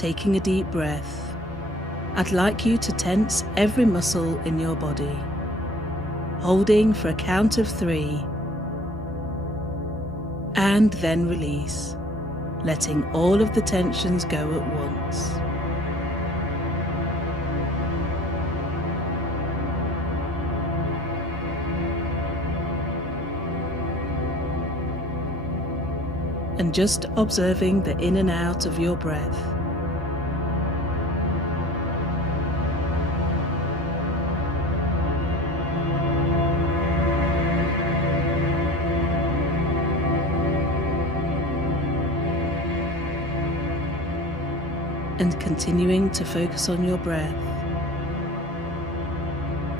taking a deep breath, I'd like you to tense every muscle in your body, holding for a count of 3, and then release, letting all of the tensions go at once. And just observing the in and out of your breath. And continuing to focus on your breath,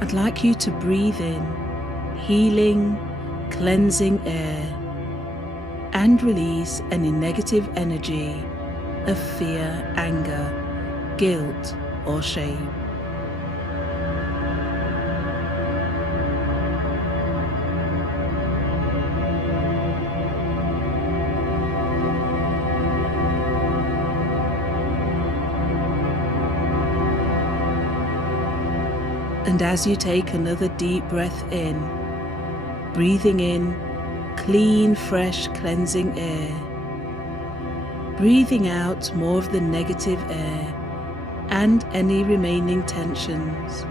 I'd like you to breathe in healing, cleansing air and release any negative energy of fear, anger, guilt, or shame. And as you take another deep breath in, breathing in clean, fresh, cleansing air, breathing out more of the negative air and any remaining tensions,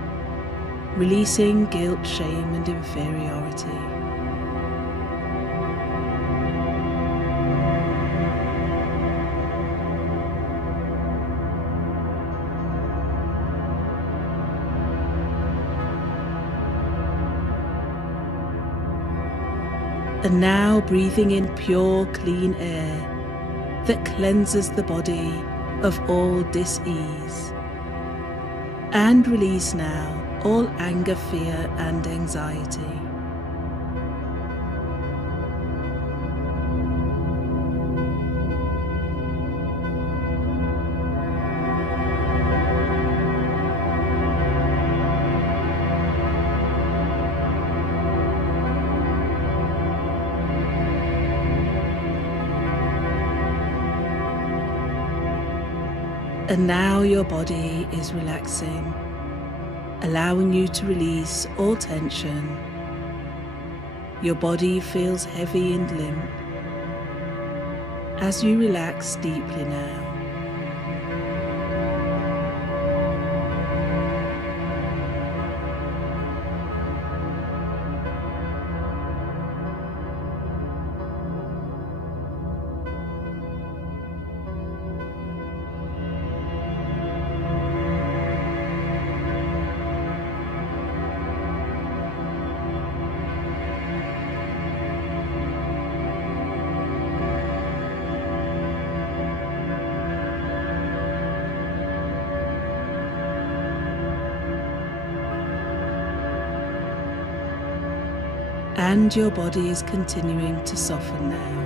releasing guilt, shame, and inferiority. And now breathing in pure, clean air that cleanses the body of all dis-ease. And release now all anger, fear, and anxiety. And now your body is relaxing, allowing you to release all tension. Your body feels heavy and limp as you relax deeply now. And your body is continuing to soften now.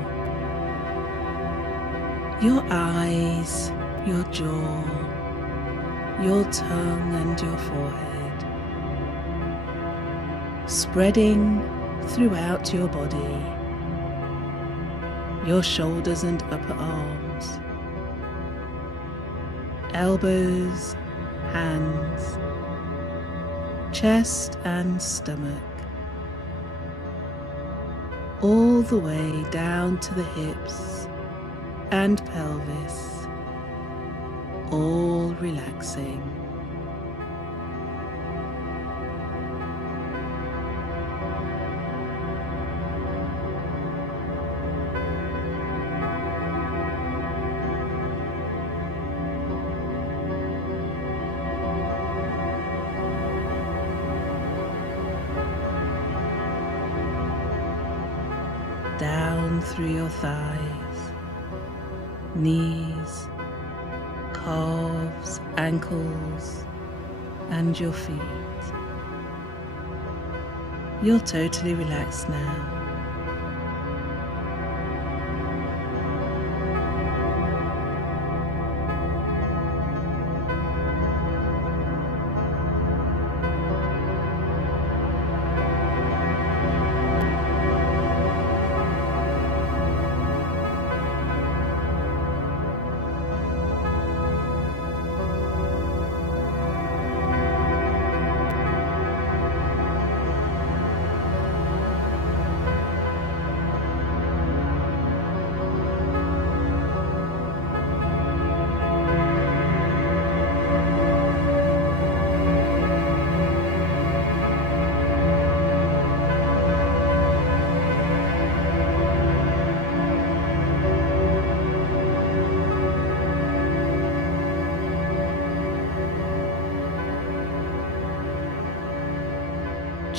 Your eyes, your jaw, your tongue and your forehead, spreading throughout your body, your shoulders and upper arms, elbows, hands, chest and stomach, all the way down to the hips and pelvis, all relaxing. Down through your thighs, knees, calves, ankles, and your feet. You're totally relaxed now.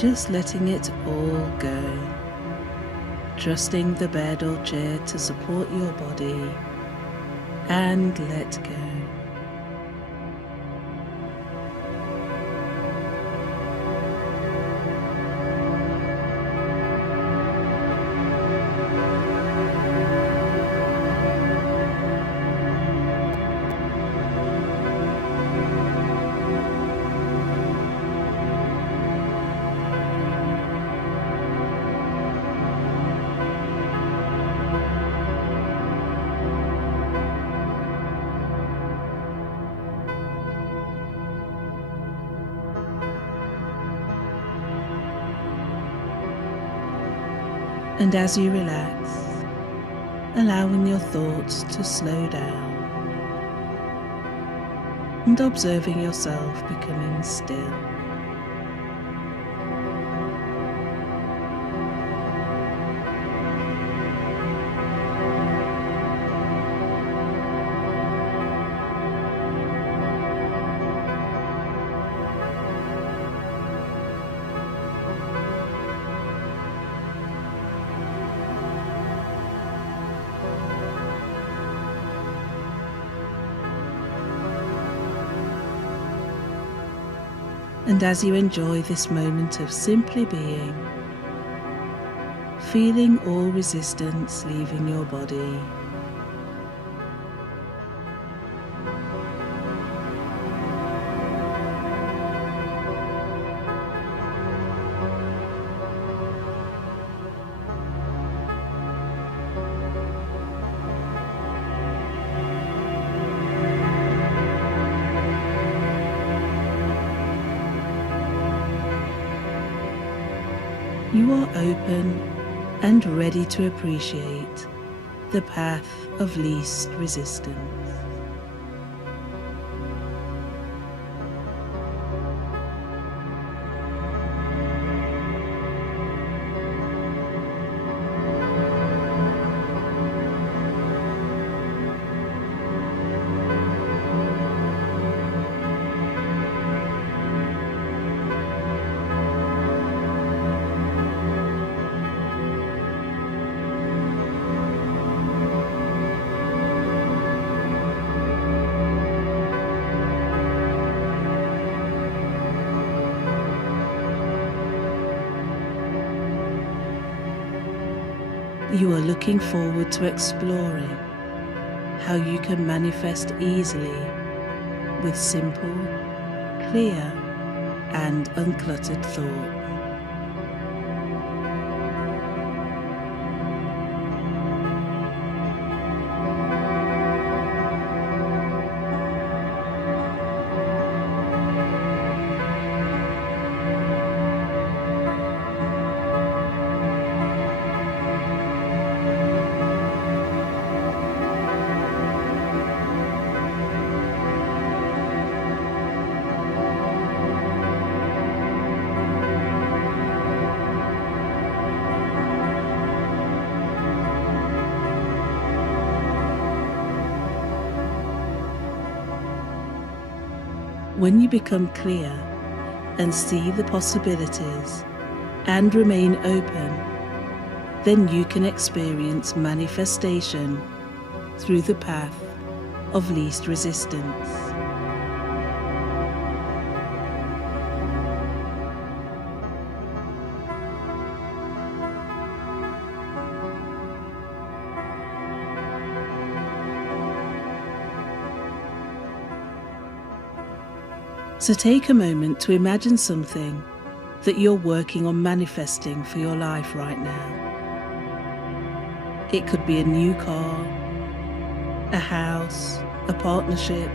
just letting it all go, trusting the bed or chair to support your body, and let go. And as you relax, allowing your thoughts to slow down and observing yourself becoming still. And as you enjoy this moment of simply being, feeling all resistance leaving your body, you are open and ready to appreciate the path of least resistance. You are looking forward to exploring how you can manifest easily with simple, clear, and uncluttered thought. When you become clear and see the possibilities and remain open, then you can experience manifestation through the path of least resistance. So take a moment to imagine something that you're working on manifesting for your life right now. It could be a new car, a house, a partnership,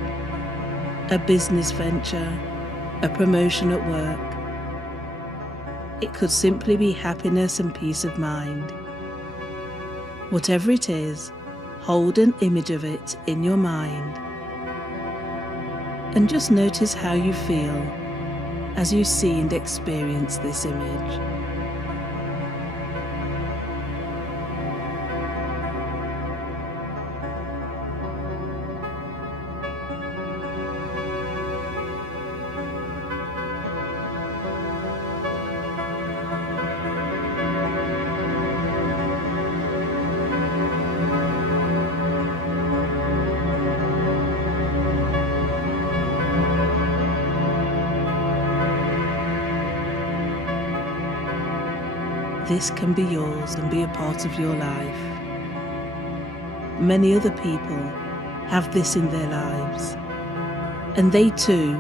a business venture, a promotion at work. It could simply be happiness and peace of mind. Whatever it is, hold an image of it in your mind and just notice how you feel as you see and experience this image. this can be yours and be a part of your life. Many other people have this in their lives, and they too,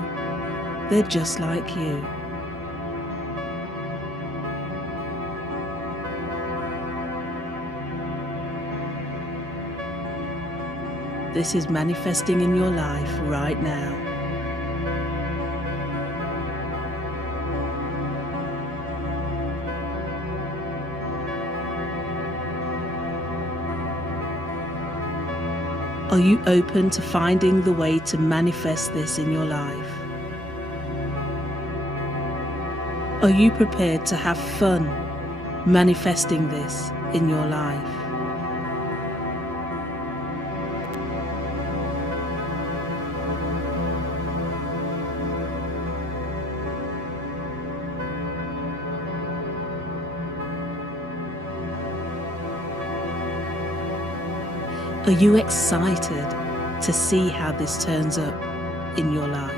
they're just like you. This is manifesting in your life right now. Are you open to finding the way to manifest this in your life? Are you prepared to have fun manifesting this in your life? Are you excited to see how this turns up in your life?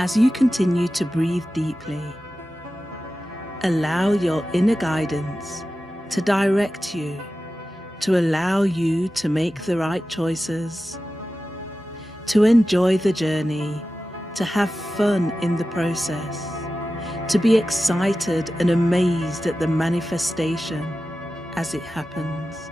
As you continue to breathe deeply, allow your inner guidance to direct you, to allow you to make the right choices, to enjoy the journey, to have fun in the process, to be excited and amazed at the manifestation as it happens.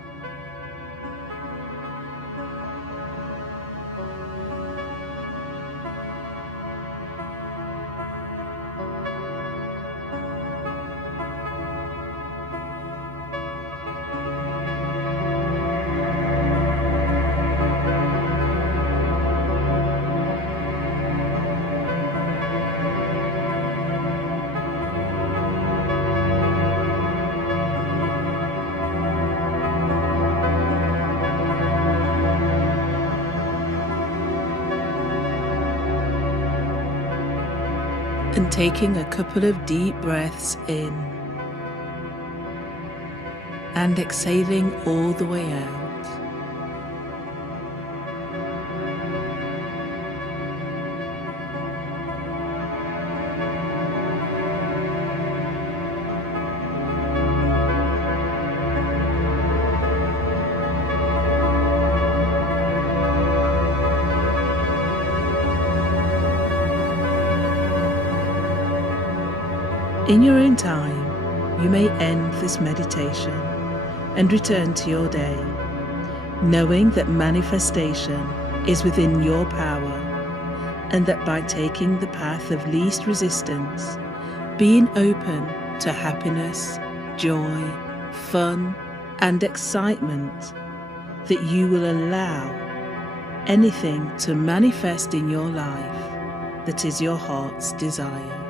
And taking a couple of deep breaths in and exhaling all the way out. In your own time, you may end this meditation and return to your day, knowing that manifestation is within your power, and that by taking the path of least resistance, being open to happiness, joy, fun, and excitement, that you will allow anything to manifest in your life that is your heart's desire.